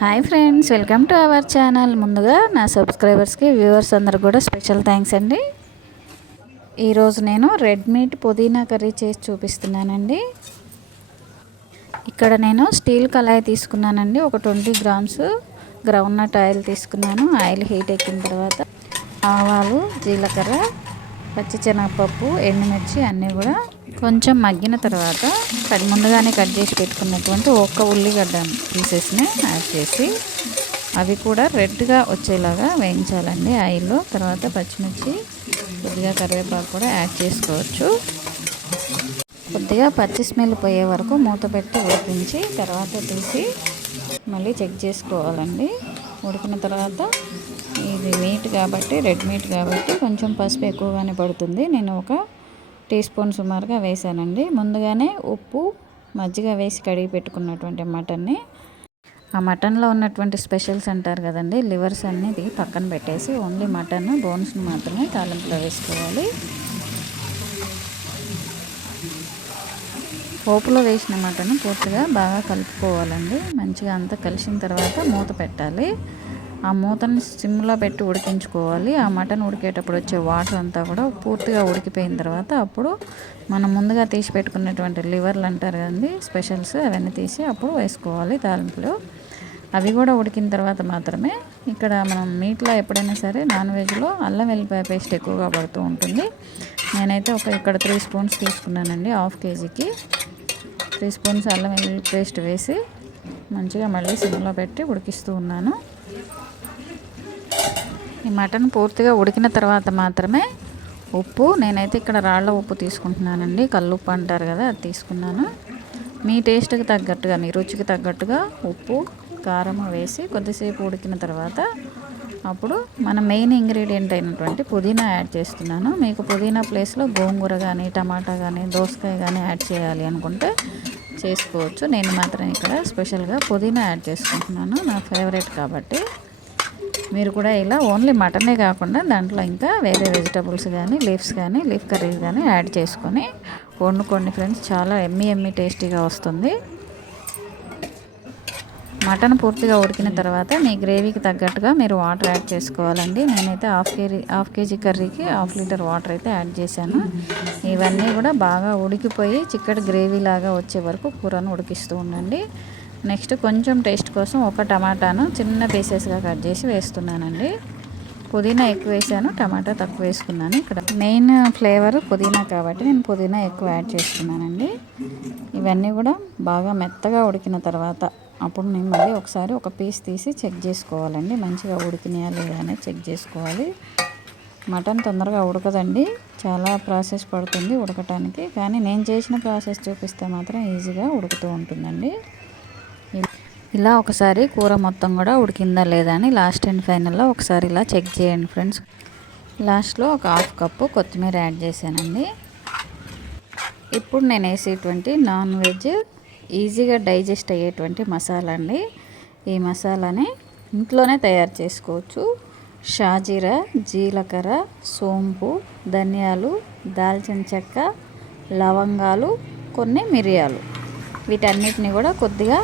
Hi friends welcome to our channel. ముందుగా నా సబ్స్క్రైబర్స్కి వ్యూవర్స్ అందరు కూడా స్పెషల్ థ్యాంక్స్ అండి. ఈరోజు నేను రెడ్ మీట్ పుదీనా కర్రీ చేసి చూపిస్తున్నానండి. ఇక్కడ నేను స్టీల్ కళాయి తీసుకున్నానండి. ఒక twenty grams groundnut oil తీసుకున్నాను. ఆయిల్ హీట్ ఎక్కిన తర్వాత ఆవాలు జీలకర్ర పచ్చిశనగపప్పు ఎండుమిర్చి అన్నీ కూడా కొంచెం మగ్గిన తర్వాత కట్ ముందుగానే కట్ చేసి పెట్టుకున్నటువంటి ఒక్క ఉల్లిగడ్డ పీసెస్ని యాడ్ చేసి అవి కూడా రెడ్గా వచ్చేలాగా వేయించాలండి ఆయిల్లో. తర్వాత పచ్చిమిర్చి కొద్దిగా కరివేపాకు కూడా యాడ్ చేసుకోవచ్చు. కొద్దిగా పచ్చి స్మెల్ పోయే వరకు మూత పెట్టి ఉడికించి తర్వాత తీసి మళ్ళీ చెక్ చేసుకోవాలండి. ఉడికిన తర్వాత ఇది మీట్ కాబట్టి రెడ్ మీట్ కాబట్టి కొంచెం పసుపు ఎక్కువగానే పడుతుంది. నేను ఒక టీ స్పూన్ సుమారుగా వేసానండి ముందుగానే ఉప్పు మజ్జిగ వేసి కడిగి పెట్టుకున్నటువంటి మటన్ని. ఆ మటన్లో ఉన్నటువంటి స్పెషల్స్ అంటారు కదండి లివర్స్ అనేది పక్కన పెట్టేసి ఓన్లీ మటన్ బోన్స్ని మాత్రమే తాలింపులో వేసుకోవాలి. పోపులో వేసిన మటన్ పూర్తిగా బాగా కలుపుకోవాలండి. మంచిగా అంతా కలిసిన తర్వాత మూత పెట్టాలి. ఆ మూతని సిమ్లో పెట్టి ఉడికించుకోవాలి. ఆ మటన్ ఉడికేటప్పుడు వచ్చే వాటర్ అంతా కూడా పూర్తిగా ఉడికిపోయిన తర్వాత అప్పుడు మనం ముందుగా తీసి పెట్టుకున్నటువంటి లివర్లు అంటారు కదండి స్పెషల్స్ అవన్నీ తీసి అప్పుడు వేసుకోవాలి తాలింపులో. అవి కూడా ఉడికిన తర్వాత మాత్రమే ఇక్కడ మనం మీట్లో ఎప్పుడైనా సరే నాన్ వెజ్లో అల్లం వెల్లిపాయ పేస్ట్ ఎక్కువగా పడుతూ ఉంటుంది. నేనైతే ఒక ఇక్కడ త్రీ స్పూన్స్ తీసుకున్నానండి హాఫ్ కేజీకి. త్రీ స్పూన్స్ అల్లం వెల్లుల్లి పేస్ట్ వేసి మంచిగా మళ్ళీ సిమ్లో పెట్టి ఉడికిస్తూ ఉన్నాను. ఈ మటన్ పూర్తిగా ఉడికిన తర్వాత మాత్రమే ఉప్పు. నేనైతే ఇక్కడ రాళ్ళ ఉప్పు తీసుకుంటున్నానండి. కల్లుప్పు అంటారు కదా అది తీసుకున్నాను. మీ టేస్ట్కి తగ్గట్టుగా మీ రుచికి తగ్గట్టుగా ఉప్పు కారం వేసి కొద్దిసేపు ఉడికిన తర్వాత అప్పుడు మన మెయిన్ ఇంగ్రీడియంట్ అయినటువంటి పుదీనా యాడ్ చేస్తున్నాను. మీకు పుదీనా ప్లేస్లో గోంగూర కానీ టమాటా కానీ దోసకాయ కానీ యాడ్ చేయాలి అనుకుంటే చేసుకోవచ్చు. నేను మాత్రం ఇక్కడ స్పెషల్గా పుదీనా యాడ్ చేసుకుంటున్నాను. నా ఫేవరెట్ కాబట్టి. మీరు కూడా ఇలా ఓన్లీ మటనే కాకుండా దాంట్లో ఇంకా వేరే వెజిటబుల్స్ కానీ లీవ్స్ కానీ లీఫ్ కర్రీస్ కానీ యాడ్ చేసుకొని వండుకోండి ఫ్రెండ్స్. చాలా ఎమ్మి ఎమ్మి టేస్టీగా వస్తుంది. మటన్ పూర్తిగా ఉడికిన తర్వాత మీ గ్రేవీకి తగ్గట్టుగా మీరు వాటర్ యాడ్ చేసుకోవాలండి. నేనైతే హాఫ్ కేజీ హాఫ్ కేజీ కర్రీకి హాఫ్ లీటర్ వాటర్ అయితే యాడ్ చేశాను. ఇవన్నీ కూడా బాగా ఉడికిపోయి చిక్కటి గ్రేవీ లాగా వచ్చే వరకు కూరను ఉడికిస్తూ ఉండండి. నెక్స్ట్ కొంచెం టేస్ట్ కోసం ఒక టమాటాను చిన్న పీసెస్గా కట్ చేసి వేస్తున్నానండి. పుదీనా ఎక్కువ వేసాను టమాటా తక్కువ వేసుకున్నాను. ఇక్కడ మెయిన్ ఫ్లేవర్ పుదీనా కాబట్టి నేను పుదీనా ఎక్కువ యాడ్ చేసుకున్నానండి ఇవన్నీ కూడా బాగా మెత్తగా ఉడికిన తర్వాత అప్పుడు నేను మళ్ళీ ఒకసారి ఒక పీస్ తీసి చెక్ చేసుకోవాలండి. మంచిగా ఉడికినాయా లేదా అనేది చెక్ చేసుకోవాలి. మటన్ తొందరగా ఉడకదండి. చాలా ప్రాసెస్ పడుతుంది ఉడకటానికి. కానీ నేను చేసిన ప్రాసెస్ చూపిస్తే మాత్రం ఈజీగా ఉడుకుతూ ఉంటుందండి. ఇలా ఒకసారి కూర మొత్తం కూడా ఉడికిందా లేదా అని లాస్ట్ అండ్ ఫైనల్లో ఒకసారి ఇలా చెక్ చేయండి ఫ్రెండ్స్. లాస్ట్లో ఒక హాఫ్ కప్పు కొత్తిమీర యాడ్ చేశానండి. ఇప్పుడు నేను వేసేటువంటి నాన్ వెజ్ ఈజీగా డైజెస్ట్ అయ్యేటువంటి మసాలా అండి. ఈ మసాలాని ఇంట్లోనే తయారు చేసుకోవచ్చు. షాజీరా జీలకర్ర సోంపు ధనియాలు దాల్చిన చెక్క లవంగాలు కొన్ని మిరియాలు. వీటన్నిటిని కూడా కొద్దిగా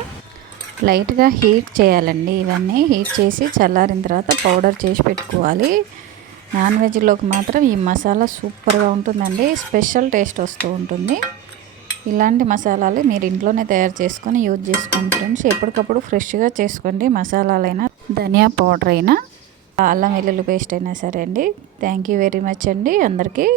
లైట్గా హీట్ చేయాలండి ఇవన్నీ. హీట్ చేసి చల్లారిన తర్వాత పౌడర్ చేసి పెట్టుకోవాలి. నాన్ వెజ్లోకి మాత్రం ఈ మసాలా సూపర్గా ఉంటుందండి. స్పెషల్ టేస్ట్ వస్తూ ఉంటుంది. ఇలాంటి మసాలాలు మీరు ఇంట్లోనే తయారు చేసుకొని యూజ్ చేసుకోండి ఫ్రెండ్స్. ఎప్పటికప్పుడు ఫ్రెష్గా చేసుకోండి మసాలాలైనా ధనియా పౌడర్ అయినా అల్లం వెల్లుల్లి పేస్ట్ అయినా సరే అండి. థ్యాంక్ యూ వెరీ మచ్ అండి అందరికీ.